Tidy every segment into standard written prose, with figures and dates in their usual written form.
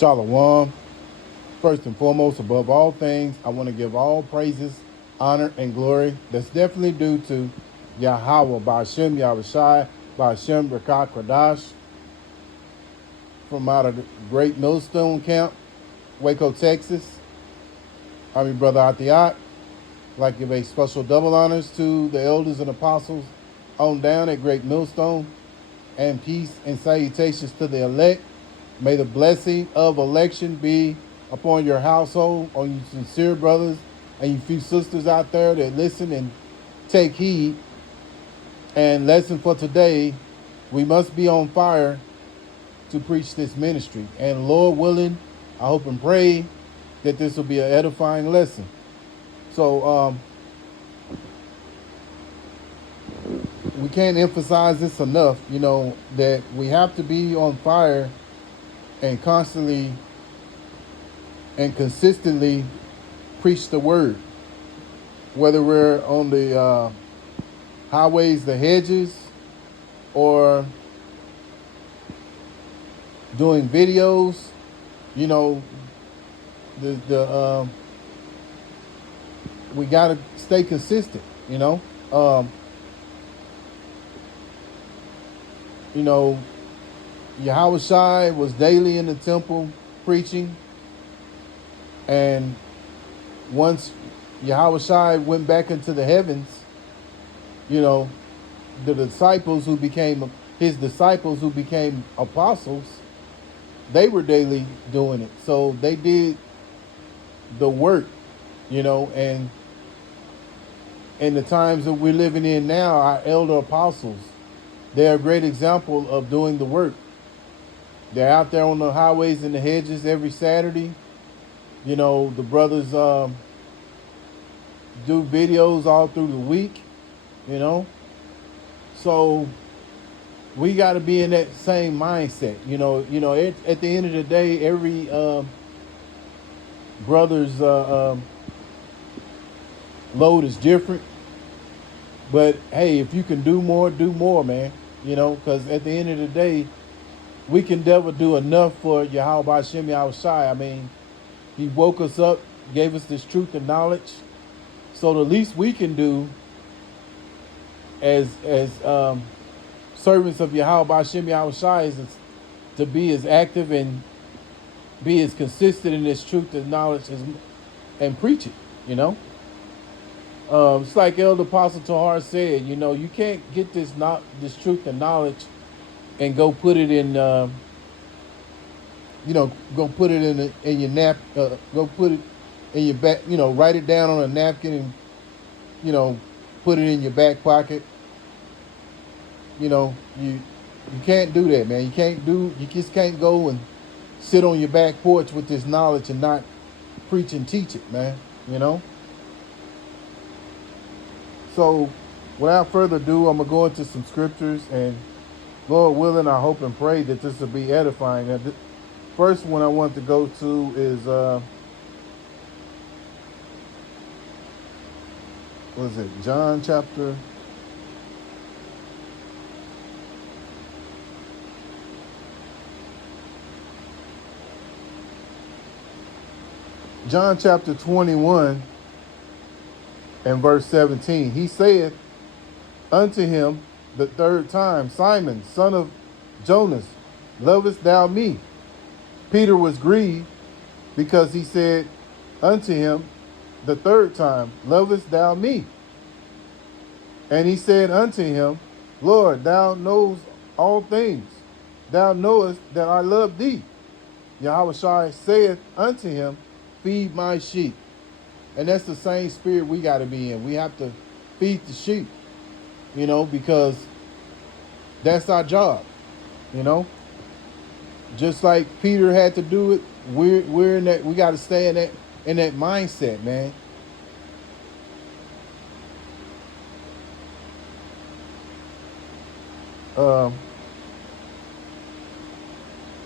Shalom. First and foremost, above all things, I want to give all praises, honor, and glory that's definitely due to Yahweh, Ba'ashem, Yahushai, Ba'ashem, Rakah, Kradash, from out of the great Millstone Camp, Waco, Texas. I'm your brother Atiat. I'd like to give a special double honors to the elders and apostles on down at Great Millstone, and peace and salutations to the elect. May the blessing of election be upon your household, on you sincere brothers and you few sisters out there that listen and take heed. And lesson for today, we must be on fire to preach this ministry. And Lord willing, I hope and pray that this will be an edifying lesson. So we can't emphasize this enough, that we have to be on fire and constantly and consistently preach the word. Whether we're on the highways, the hedges, or doing videos, we gotta stay consistent. Yahweh Shai was daily in the temple preaching, and once Yahweh Shai went back into the heavens, the disciples who became his disciples who became apostles, they were daily doing it. So they did the work, and in the times that we're living in now, our elder apostles, they're a great example of doing the work. They're out there on the highways and the hedges every Saturday. The brothers do videos all through the week, So we got to be in that same mindset. At the end of the day, every brother's load is different. But hey, if you can do more, man. Because at the end of the day, we can never do enough for Yahweh Ba'ashem Yahushai. I mean, he woke us up, gave us this truth and knowledge. So the least we can do as servants of Yahweh Ba'ashem Yahushai is to be as active and be as consistent in this truth and knowledge and preach it. It's like Elder Apostle Tahar said. You can't get this truth and knowledge and go put it in, go put it in your nap, go put it in your back, write it down on a napkin and, put it in your back pocket. You can't do that, man. You just can't go and sit on your back porch with this knowledge and not preach and teach it, man. So without further ado, I'm going to go into some scriptures, and Lord willing, I hope and pray that this will be edifying. Now, the first one I want to go to is, what is it? John chapter 21 and verse 17. He saith unto him the third time, Simon, son of Jonas, lovest thou me? Peter was grieved because he said unto him the third time, lovest thou me? And he said unto him, Lord, thou knowest all things. Thou knowest that I love thee. Yahweh Shai saith unto him, feed my sheep. And that's the same spirit we got to be in. We have to feed the sheep, because that's our job, Just like Peter had to do it, we're in that. We got to stay in that mindset, man.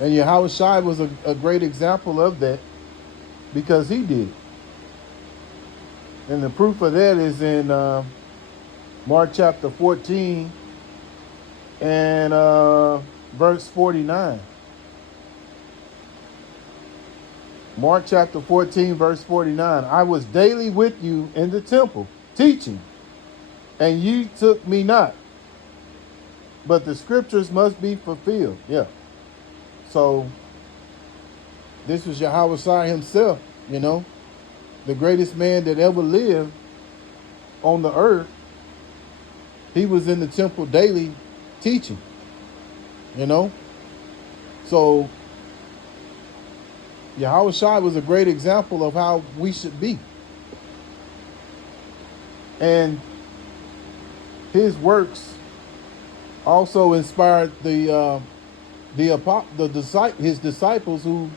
And Yahweh Shai was a great example of that, because he did. And the proof of that is in Mark chapter 14 and verse 49. Mark chapter 14, verse 49. I was daily with you in the temple, teaching, and ye took me not. But the scriptures must be fulfilled. Yeah. So this was Yahweh Shai himself, the greatest man that ever lived on the earth. He was in the temple daily teaching, you know. So Yahweh Shai was a great example of how we should be. And his works also inspired his disciples who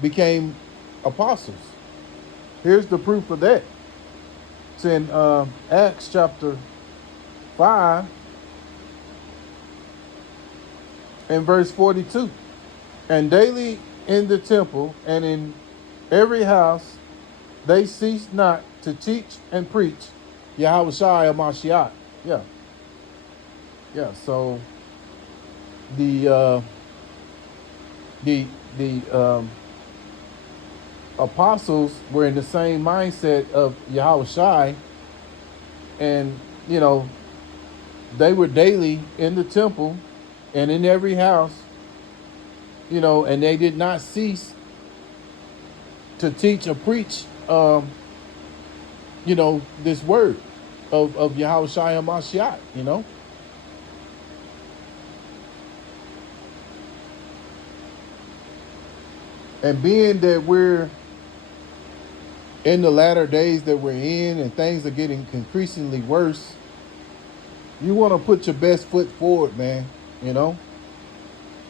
became apostles. Here's the proof of that. It's in Acts chapter 5 and verse 42. And daily in the temple and in every house they ceased not to teach and preach Yahweh Shai Mashiach. Yeah. Yeah. So the apostles were in the same mindset of Yahweh Shai, and they were daily in the temple and in every house, and they did not cease to teach or preach this word of Yahweh Shai HaMashiach, And being that we're in the latter days that we're in and things are getting increasingly worse, you want to put your best foot forward, man,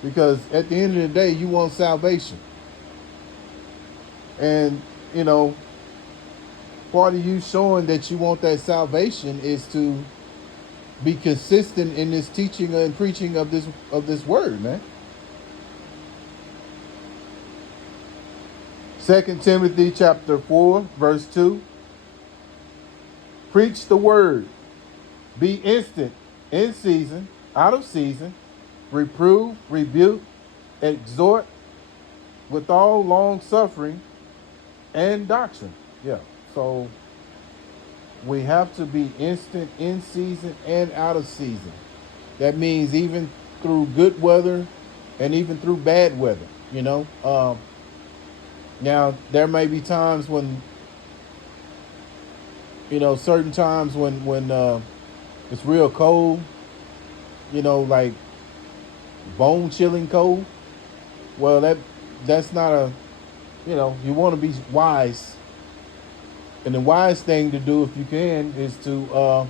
because at the end of the day, you want salvation. And, part of you showing that you want that salvation is to be consistent in this teaching and preaching of this word, man. 2 Timothy chapter 4, verse 2. Preach the word. Be instant, in season, out of season. Reprove, rebuke, exhort with all long suffering and doctrine. Yeah. So we have to be instant, in season, and out of season. That means even through good weather and even through bad weather, Now, there may be times when, certain times when it's real cold, like bone chilling cold. Well, that's not you want to be wise. And the wise thing to do, if you can, is to,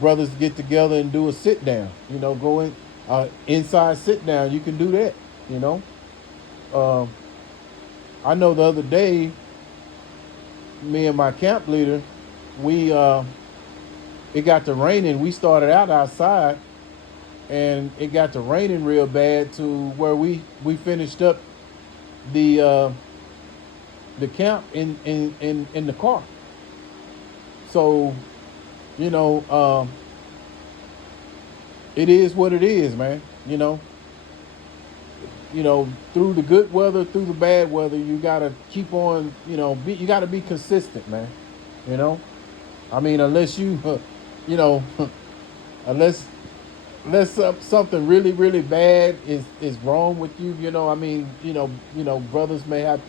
brothers get together and do a sit down, go in, inside sit down. You can do that, I know the other day, me and my camp leader, it got to raining. We started out outside, and it got to raining real bad to where we finished up the camp in the car. So, it is what it is, man. Through the good weather, through the bad weather, you gotta keep on, you gotta be consistent, man. I mean, unless you, unless something really, really bad is wrong with you, I mean, brothers may have to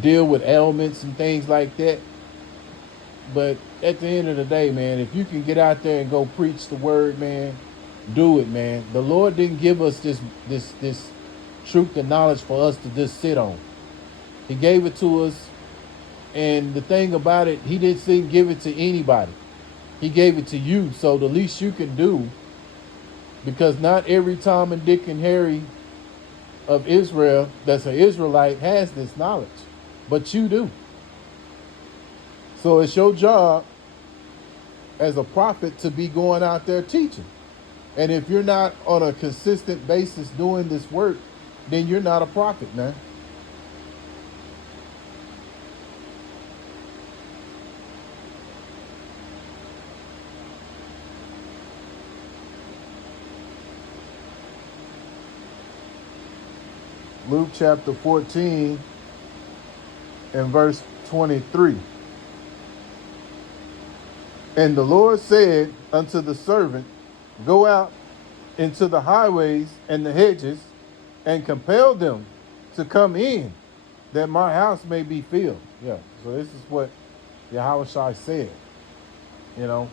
deal with ailments and things like that. But at the end of the day, man, if you can get out there and go preach the word, man, do it, man. The Lord didn't give us this truth and knowledge for us to just sit on. He gave it to us, and the thing about it, he didn't give it to anybody. He gave it to you, so the least you can do, because not every Tom and Dick and Harry of Israel that's an Israelite has this knowledge, but you do. So it's your job as a prophet to be going out there teaching. And if you're not on a consistent basis doing this work, then you're not a prophet, man. Luke chapter 14 in verse 23. And the Lord said unto the servant, go out into the highways and the hedges, and compel them to come in, that my house may be filled. Yeah, so this is what Yahushua said.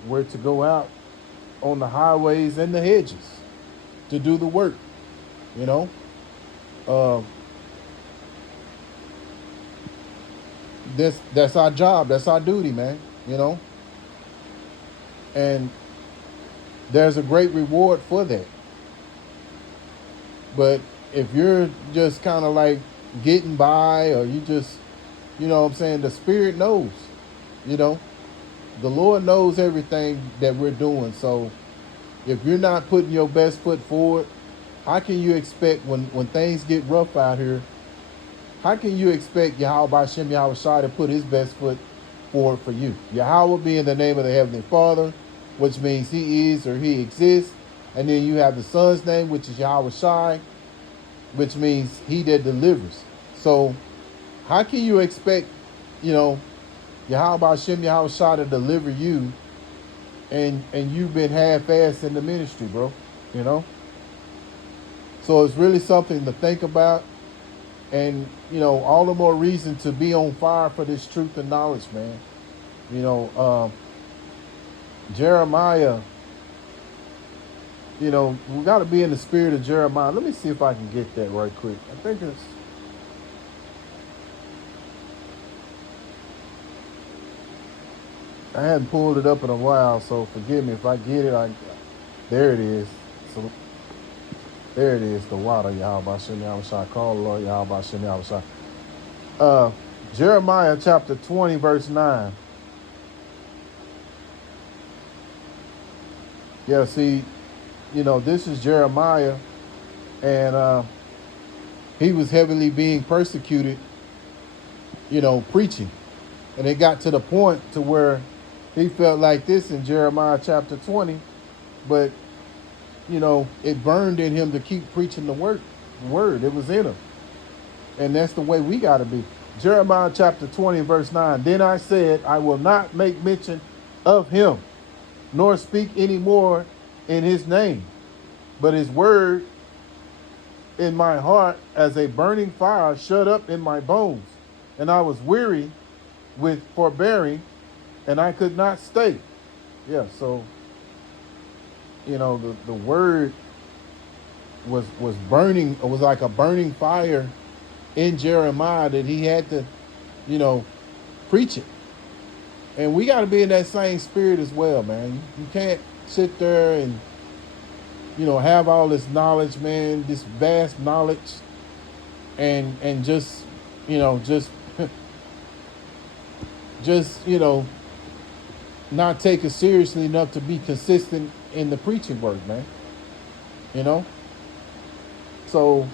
We're to go out on the highways and the hedges to do the work. You know, uh, that's our job. That's our duty, man. And there's a great reward for that. But if you're just kind of like getting by, or you just, what I'm saying, the Spirit knows. You know, the Lord knows everything that we're doing. So if you're not putting your best foot forward, how can you expect when things get rough out here? How can you expect Yahweh Shem Yahweh Shai to put his best foot forward for you? Yahweh being the name of the Heavenly Father, which means he is or he exists. And then you have the Son's name, which is Yahweh Shai, which means he that delivers. So how can you expect, Yahweh Shem Yahweh Shai to deliver you and you've been half-assed in the ministry, bro? So it's really something to think about. And, all the more reason to be on fire for this truth and knowledge, man. Jeremiah, we got to be in the spirit of Jeremiah. Let me see if I can get that right quick. I think I hadn't pulled it up in a while, so forgive me if I get it. There it is. So there it is, the water, Yahweh Shem Yahweh Shai. Call the Lord Yahweh Shem Yahweh Shai. Jeremiah chapter 20, verse 9. Yeah, see, this is Jeremiah, and he was heavily being persecuted, preaching. And it got to the point to where he felt like this in Jeremiah chapter 20, but it burned in him to keep preaching the word. It was in him. And that's the way we got to be. Jeremiah chapter 20, verse 9. Then I said, I will not make mention of him, nor speak any more in his name, but his word in my heart as a burning fire shut up in my bones. And I was weary with forbearing, and I could not stay. Yeah, so the word was burning. It was like a burning fire in Jeremiah that he had to, preach it. And we got to be in that same spirit as well, man. You can't sit there and, have all this knowledge, man, this vast knowledge, and just, just, not take it seriously enough to be consistent in the preaching work, man. So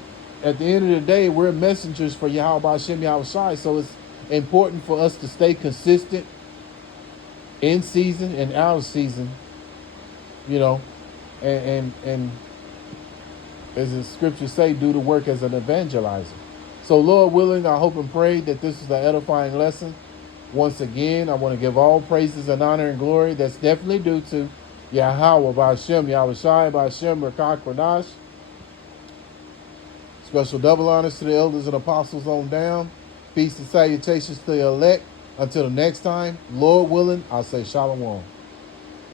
at the end of the day, we're messengers for Yahweh Shem Yahweh Shai. So it's important for us to stay consistent in season and out of season, and as the scriptures say, do the work as an evangelizer. So Lord willing, I hope and pray that this is an edifying lesson. Once again, I want to give all praises and honor and glory that's definitely due to Yahweh B'Hashem, Yahweh Shai, B'Hashem, Rakak, Radash. Special double honors to the elders and apostles on down. Peace and salutations to the elect. Until the next time, Lord willing, I'll say Shalom.